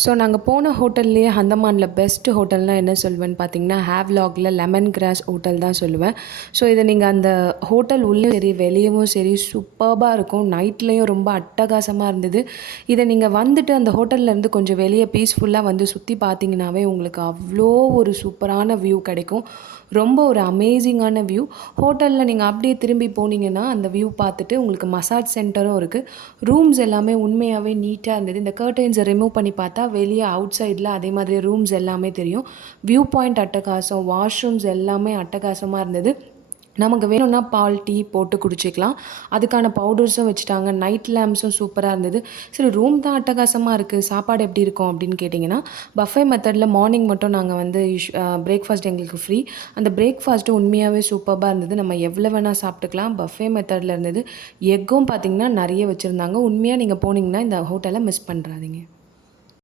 So நாங்கள் போன ஹோட்டல்லேயே அந்தமானில் best ஹோட்டல்னால் என்ன சொல்வேன்னு பார்த்தீங்கன்னா ஹேவ்லாகில் லெமன் கிராஸ் ஹோட்டல் தான் சொல்லுவேன். ஸோ இதை நீங்கள் அந்த ஹோட்டல் உள்ளே சரி வெளியவும் சரி சூப்பர்பாக இருக்கும். நைட்லேயும் ரொம்ப அட்டகாசமாக இருந்தது. இதை நீங்கள் வந்துட்டு அந்த ஹோட்டல்லேருந்து கொஞ்சம் வெளியே பீஸ்ஃபுல்லாக வந்து சுற்றி பார்த்தீங்கன்னாவே உங்களுக்கு அவ்வளோ ஒரு சூப்பரான வியூ கிடைக்கும். ரொம்ப ஒரு அமேசிங்கான வியூ. ஹோட்டலில் நீங்கள் அப்படியே திரும்பி போனீங்கன்னா அந்த வியூ பார்த்துட்டு உங்களுக்கு மசாஜ் சென்டரும் இருக்குது. ரூம்ஸ் எல்லாமே உண்மையாகவே நீட்டாக இருந்தது. இந்த கர்டைன்ஸை ரிமூவ் பண்ணி பார்த்தா வெளியே அவுட் சைடில் அதே மாதிரி ரூம்ஸ் எல்லாமே தெரியும். வியூ பாயிண்ட் அட்டகாசம், வாஷ்ரூம்ஸ் எல்லாமே அட்டகாசமாக இருந்தது. நமக்கு வேணும்னா பால், டீ போட்டு குடிச்சிக்கலாம். அதுக்கான பவுடர்ஸும் வச்சுட்டாங்க. நைட் லேம்ப்ஸும் சூப்பராக இருந்தது. சரி ரூம் தான் அட்டகாசமாக இருக்குது, சாப்பாடு எப்படி இருக்கும் அப்படின்னு கேட்டிங்கன்னா, பஃபே மெத்தடில் மார்னிங் மட்டும் நாங்கள் வந்து பிரேக்ஃபாஸ்ட் எங்களுக்கு ஃப்ரீ. அந்த பிரேக்ஃபாஸ்ட்டு உண்மையாகவே சூப்பராக இருந்தது. நம்ம எவ்வளோ வேணால் சாப்பிட்டுக்கலாம். பஃபே மெத்தடில் இருந்தது. எக்கும் பார்த்திங்கன்னா நிறைய வச்சுருந்தாங்க. உண்மையாக நீங்கள் போனீங்கன்னா இந்த ஹோட்டலை மிஸ் பண்ணுறாதீங்க.